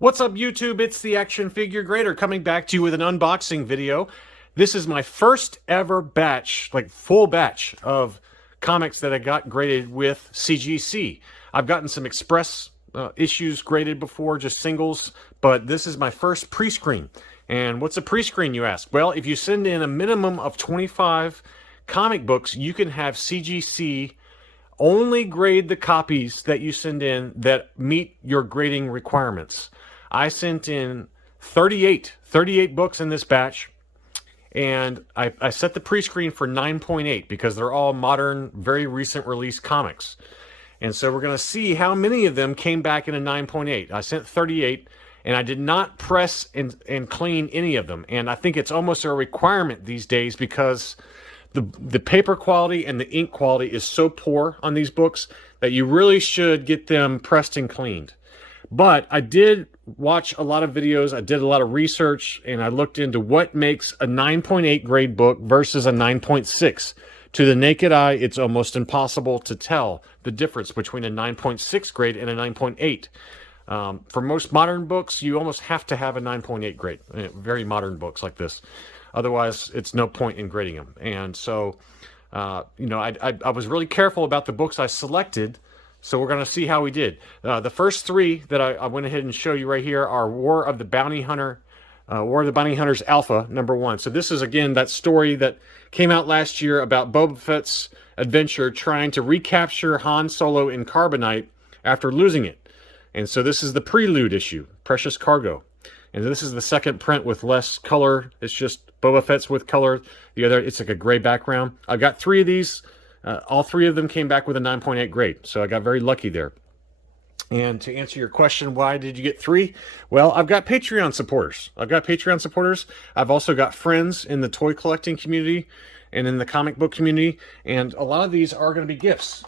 What's up, YouTube? It's the Action Figure Grader coming back to you with an unboxing video. This is my first ever batch, like full batch of comics that I got graded with CGC. I've gotten some express issues graded before, just singles, but this is my first pre-screen. And what's a pre-screen, you ask? Well, if you send in a minimum of 25 comic books, you can have CGC only grade the copies that you send in that meet your grading requirements. I sent in 38 books in this batch, and I set the pre-screen for 9.8 because they're all modern, very recent release comics. And so we're going to see how many of them came back in a 9.8. I sent 38, and I did not press and clean any of them. And I think it's almost a requirement these days because the paper quality and the ink quality is so poor on these books that you really should get them pressed and cleaned. But I did watch a lot of videos, I did a lot of research, and I looked into what makes a 9.8 grade book versus a 9.6. To the naked eye, it's almost impossible to tell the difference between a 9.6 grade and a 9.8. For most modern books, you almost have to have a 9.8 grade, very modern books like this. Otherwise, it's no point in grading them. And so, I was really careful about the books I selected. So we're going to see how we did. The first three that I went ahead and show you right here are War of the Bounty Hunters Aphra, #1. So this is, again, that story that came out last year about Boba Fett's adventure trying to recapture Han Solo in Carbonite after losing it. And so this is the prelude issue, Precious Cargo. And this is the second print with less color. It's just Boba Fett's with color. The other, it's like a gray background. I've got 3 of these. All 3 of them came back with a 9.8 grade, so I got very lucky there. And to answer your question, why did you get 3? Well, I've got Patreon supporters. I've also got friends in the toy collecting community and in the comic book community, and a lot of these are going to be gifts.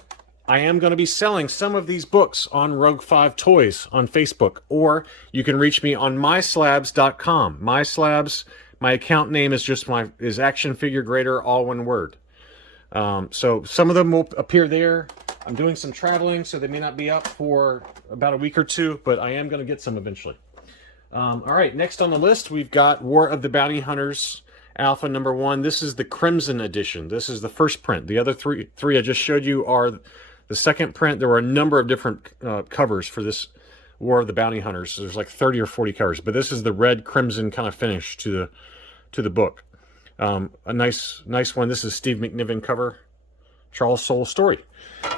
I am going to be selling some of these books on Rogue 5 Toys on Facebook, or you can reach me on myslabs.com. MySlabs, my account name is Action Figure Grader, all one word. So some of them will appear there. I'm doing some traveling, so they may not be up for about a week or 2, but I am going to get some eventually. All right, next on the list, we've got War of the Bounty Hunters Alpha #1. This is the Crimson edition. This is the first print. The other three I just showed you are the second print. There were a number of different covers for this War of the Bounty Hunters. There's like 30 or 40 covers, but this is the red crimson kind of finish to the book. A nice one. This is Steve McNiven cover, Charles Soule story.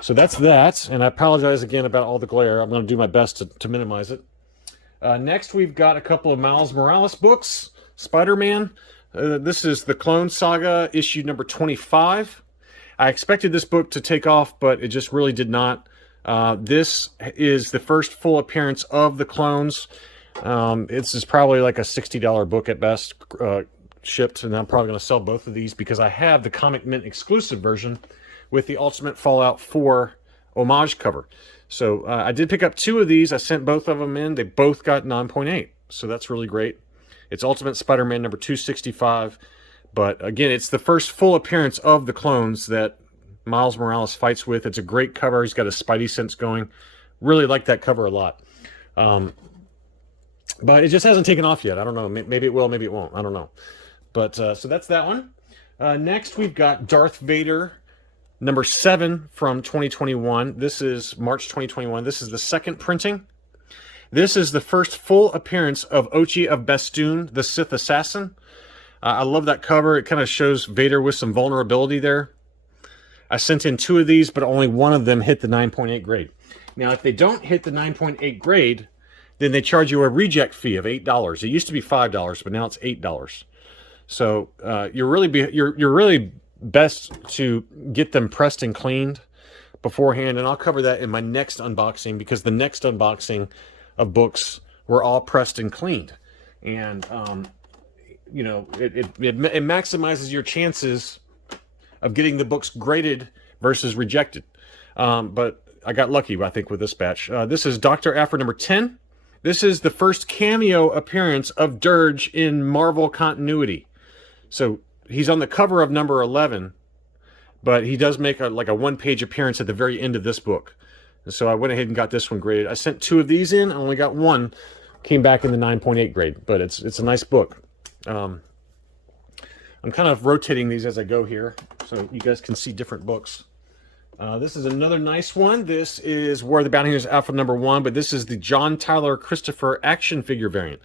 So that's that, and I apologize again about all the glare. I'm going to do my best to minimize it. Next, we've got a couple of Miles Morales books. Spider-Man. This is the Clone Saga, issue number 25. I expected this book to take off, but it just really did not. This is the first full appearance of the clones. This is probably like a $60 book at best, shipped, and I'm probably going to sell both of these because I have the Comic Mint exclusive version with the Ultimate Fallout 4 homage cover. So I did pick up 2 of these. I sent both of them in. They both got 9.8, so that's really great. It's Ultimate Spider-Man number 265, but again, it's the first full appearance of the clones that Miles Morales fights with. It's a great cover. He's got a Spidey sense going. Really like that cover a lot. But it just hasn't taken off yet. I don't know. Maybe it will, maybe it won't. I don't know. But so that's that one. Next, we've got Darth Vader #7 from 2021. This is March 2021. This is the second printing. This is the first full appearance of Ochi of Bestoon, the Sith Assassin. I love that cover. It kind of shows Vader with some vulnerability there. I sent in 2 of these, but only one of them hit the 9.8 grade. Now, if they don't hit the 9.8 grade, then they charge you a reject fee of $8. It used to be $5, but now it's $8. So you're really best to get them pressed and cleaned beforehand, and I'll cover that in my next unboxing because the next unboxing of books were all pressed and cleaned, and it maximizes your chances of getting the books graded versus rejected. But I got lucky, I think, with this batch. This is Dr. Aphra #10. This is the first cameo appearance of Dirge in Marvel continuity. So he's on the cover of number 11, but he does make a one-page appearance at the very end of this book. And so I went ahead and got this one graded. I sent 2 of these in. I only got 1, came back in the 9.8 grade, but it's a nice book. I'm kind of rotating these as I go here, so you guys can see different books. This is another nice one. This is War of the Bounty Hunters Alpha #1, but this is the John Tyler Christopher action figure variant.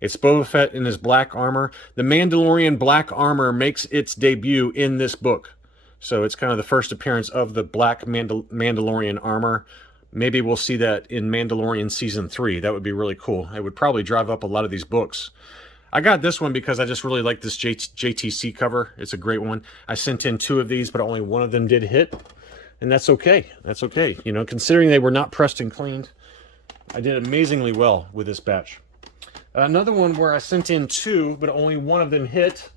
It's Boba Fett in his black armor. The Mandalorian black armor makes its debut in this book. So it's kind of the first appearance of the black Mandalorian armor. Maybe we'll see that in Mandalorian Season 3. That would be really cool. It would probably drive up a lot of these books. I got this one because I just really like this JTC cover. It's a great one. I sent in 2 of these, but only one of them did hit. And that's okay. That's okay. You know, considering they were not pressed and cleaned, I did amazingly well with this batch. Another one where I sent in 2, but only one of them hit,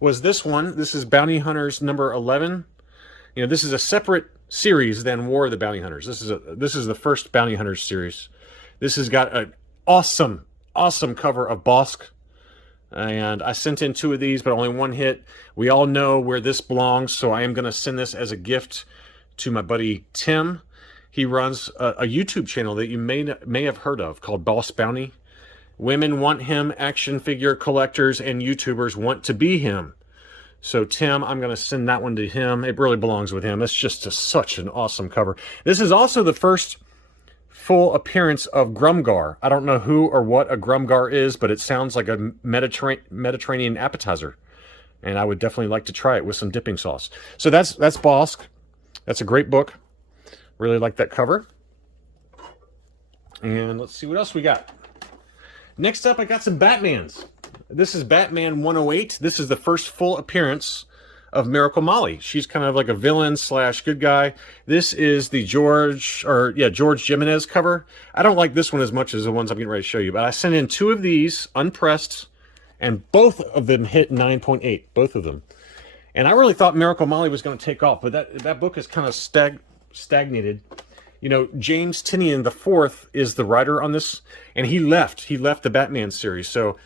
was this one. This is Bounty Hunters number 11. You know, this is a separate series than War of the Bounty Hunters. This is the first Bounty Hunters series. This has got an awesome cover of Bosk. And I sent in 2 of these, but only one hit. We all know where this belongs, so I am going to send this as a gift to my buddy Tim. He runs a YouTube channel that you may have heard of called Boss Bounty. Women want him, action figure collectors and YouTubers want to be him. So Tim, I'm going to send that one to him. It really belongs with him. It's just such an awesome cover. This is also the first full appearance of Grumgar. I don't know who or what a Grumgar is, but it sounds like a Mediterranean appetizer. And I would definitely like to try it with some dipping sauce. So that's Bosk. That's a great book. Really like that cover. And let's see what else we got. Next up, I got some Batmans. This is Batman 108. This is the first full appearance of Miracle Molly. She's kind of like a villain / good guy. This is the George Jimenez cover. I don't like this one as much as the ones I'm getting ready to show you, but I sent in 2 of these, unpressed, and both of them hit 9.8, both of them. And I really thought Miracle Molly was going to take off, but that book is kind of stagnated. You know, James Tynion IV is the writer on this, and he left the Batman series. So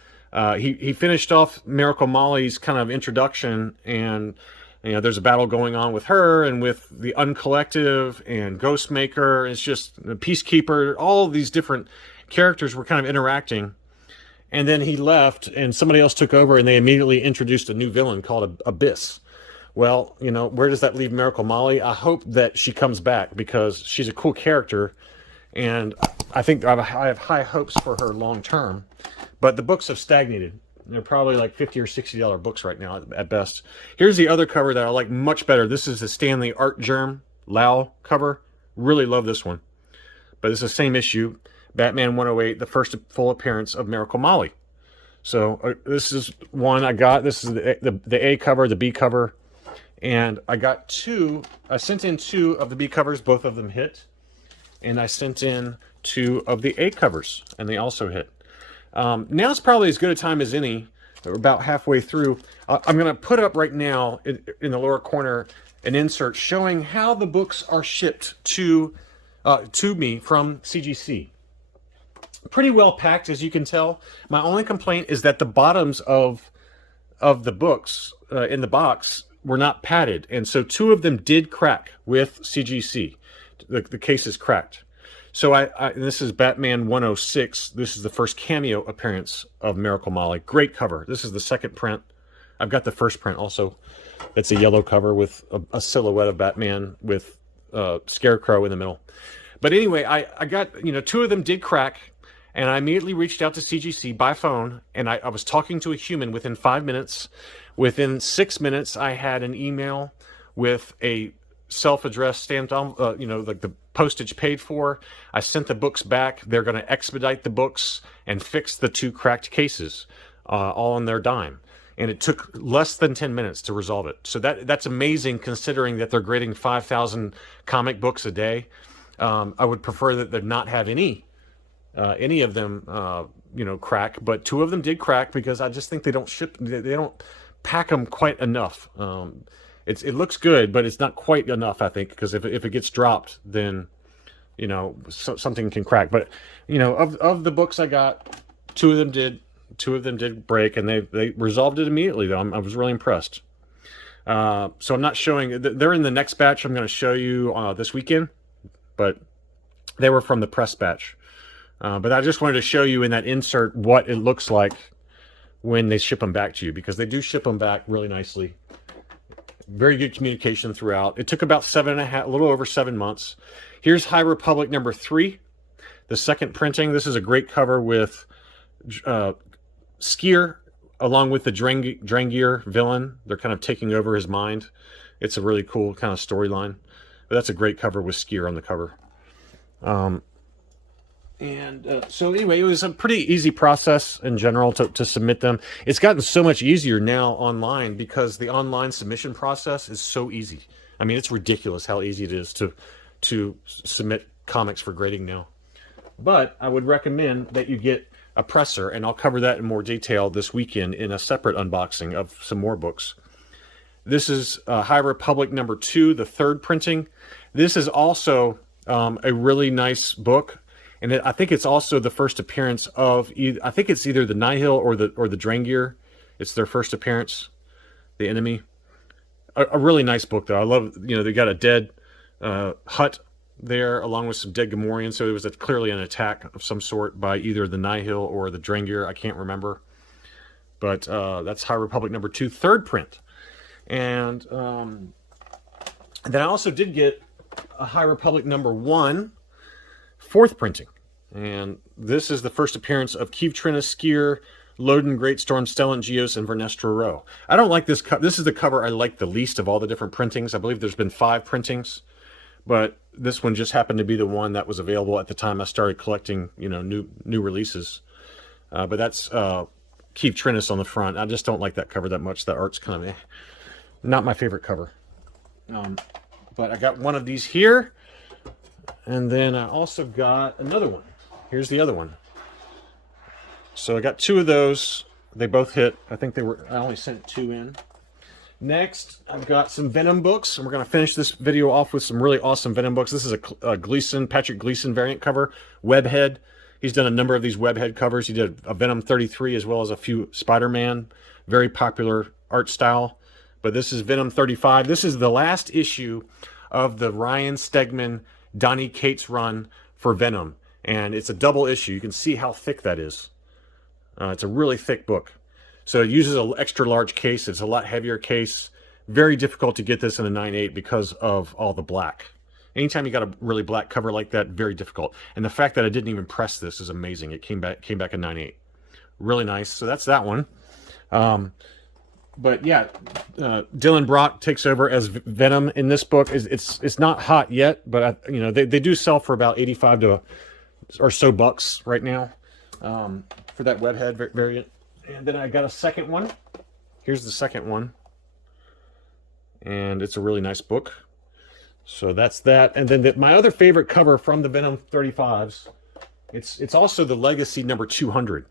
he finished off Miracle Molly's kind of introduction, and you know, there's a battle going on with her and with the Uncollective and Ghostmaker. It's just the Peacekeeper. All of these different characters were kind of interacting. And then he left, and somebody else took over, and they immediately introduced a new villain called Abyss. Well, you know, where does that leave Miracle Molly? I hope that she comes back because she's a cool character, and I think I have high hopes for her long term. But the books have stagnated. They're probably like $50 or $60 books right now at best. Here's the other cover that I like much better. This is the Stanley Art Germ Lau cover. Really love this one. But it's the same issue. Batman 108, the first full appearance of Miracle Molly. So this is one I got. This is the A cover, the B cover. And I got 2. I sent in 2 of the B covers. Both of them hit. And I sent in 2 of the A covers. And they also hit. Now's probably as good a time as any. We're about halfway through. I'm going to put up right now in the lower corner an insert showing how the books are shipped to me from CGC. Pretty well packed, as you can tell. My only complaint is that the bottoms of the books in the box were not padded, and so 2 of them did crack with CGC. The case is cracked. So and this is Batman 106. This is the first cameo appearance of Miracle Molly. Great cover. This is the second print. I've got the first print also. It's a yellow cover with a silhouette of Batman with Scarecrow in the middle. But anyway, I got, you know, 2 of them did crack, and I immediately reached out to CGC by phone, and I was talking to a human within 5 minutes. Within 6 minutes, I had an email with a self-addressed stamped, you know, like the postage paid for. I sent the books back. They're going to expedite the books and fix the 2 cracked cases, all on their dime. And it took less than 10 minutes to resolve it. So that's amazing considering that they're grading 5,000 comic books a day. I would prefer that they not have any of them, you know, crack. But 2 of them did crack because I just think they don't don't pack them quite enough. It looks good, but it's not quite enough, I think, because if it gets dropped, then, you know, something can crack. But, you know, of the books I got, 2 of them did break, and they resolved it immediately, though. I was really impressed. So I'm not showing, they're in the next batch I'm going to show you this weekend, but they were from the press batch. But I just wanted to show you in that insert what it looks like when they ship them back to you, because they do ship them back really nicely. Very good communication throughout. It took about 7.5, a little over 7 months. Here's High Republic number 3, the second printing. This is a great cover with Skier along with the Drangir villain. They're kind of taking over his mind. It's a really cool kind of storyline. But that's a great cover with Skier on the cover. So anyway, it was a pretty easy process in general to submit them. It's gotten so much easier now online because the online submission process is so easy. I mean, it's ridiculous how easy it is to submit comics for grading now. But I would recommend that you get a presser, and I'll cover that in more detail this weekend in a separate unboxing of some more books. This is High Republic number 2, the third printing. This is also a really nice book. And I think it's also the first appearance of, I think it's either the Nihil or the Drangir. It's their first appearance, the enemy. A really nice book, though. I love, they got a dead Hutt there, along with some dead Gamorreans. So it was clearly an attack of some sort by either the Nihil or the Drangir. I can't remember. But that's High Republic number 2, third print. And then I also did get a High Republic number 1, fourth printing. And this is the first appearance of Keeve Trennis, Skier, Loden, Greatstorm, Stellan, Geos, and Vernestra Rowe. I don't like this this is the cover I like the least of all the different printings. I believe there's been 5 printings, but this one just happened to be the one that was available at the time I started collecting, new releases. But that's Keeve Trennis on the front. I just don't like that cover that much. The art's kind of not my favorite cover. But I got one of these here. And then I also got another one. Here's the other one. So I got 2 of those. They both hit. I think I only sent 2 in. Next, I've got some Venom books. And we're going to finish this video off with some really awesome Venom books. This is a Patrick Gleason variant cover. Webhead. He's done a number of these Webhead covers. He did a Venom 33 as well as a few Spider-Man. Very popular art style. But this is Venom 35. This is the last issue of the Ryan Stegman Donny Cates run for Venom, and it's a double issue. You can see how thick that is. It's a really thick book. So it uses an extra large case. It's a lot heavier case. Very difficult to get this in a 9.8 because of all the black. Anytime you got a really black cover like that, very difficult. And the fact that I didn't even press this is amazing. It came back in 9.8. Really nice. So that's that one. But yeah, Dylan Brock takes over as Venom in this book. It's not hot yet, but they do sell for about 85 to or so bucks right now for that Webhead variant. And then I got a second one. Here's the second one, and it's a really nice book. So that's that. And then my other favorite cover from the Venom 35s. It's also the Legacy number 200.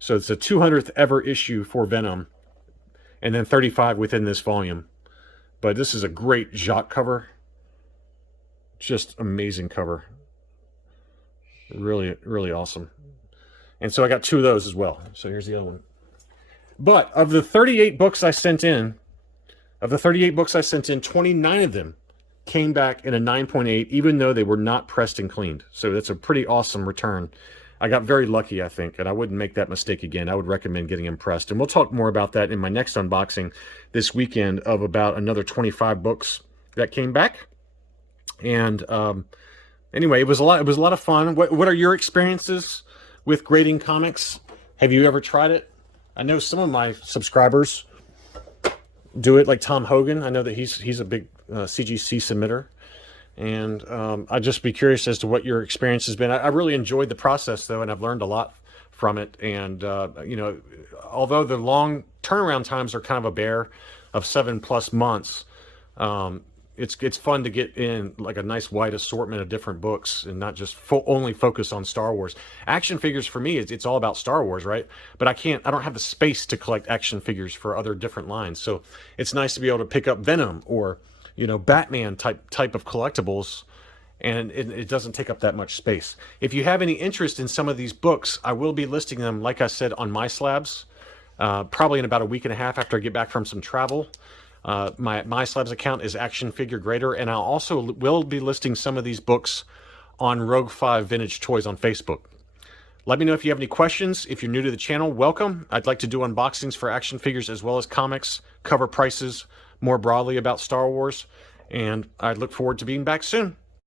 So it's the 200th ever issue for Venom. And then 35 within this volume. But this is a great Jacques cover. Just amazing cover. Really, really awesome. And so I got 2 of those as well. So here's the other one. But of the 38 books I sent in, 29 of them came back in a 9.8, even though they were not pressed and cleaned. So that's a pretty awesome return. I got very lucky, I think, and I wouldn't make that mistake again. I would recommend getting them pressed. And we'll talk more about that in my next unboxing this weekend of about another 25 books that came back. And anyway, it was a lot of fun. What are your experiences with grading comics? Have you ever tried it? I know some of my subscribers do it, like Tom Hogan. I know that he's a big CGC submitter. And I'd just be curious as to what your experience has been. I really enjoyed the process, though, and I've learned a lot from it. And, although the long turnaround times are kind of a bear of 7+ months, it's fun to get in like a nice wide assortment of different books and not just only focus on Star Wars. Action figures for me, it's all about Star Wars, right? But I don't have the space to collect action figures for other different lines. So it's nice to be able to pick up Venom or Batman type of collectibles, and it doesn't take up that much space. If you have any interest in some of these books, I will be listing them, like I said, on My Slabs, probably in about a week and a half after I get back from some travel. My Slabs account is Action Figure Grader, and I also will be listing some of these books on Rogue 5 Vintage Toys on Facebook. Let me know if you have any questions. If you're new to the channel, welcome. I'd like to do unboxings for action figures as well as comics, cover prices more broadly about Star Wars, and I look forward to being back soon.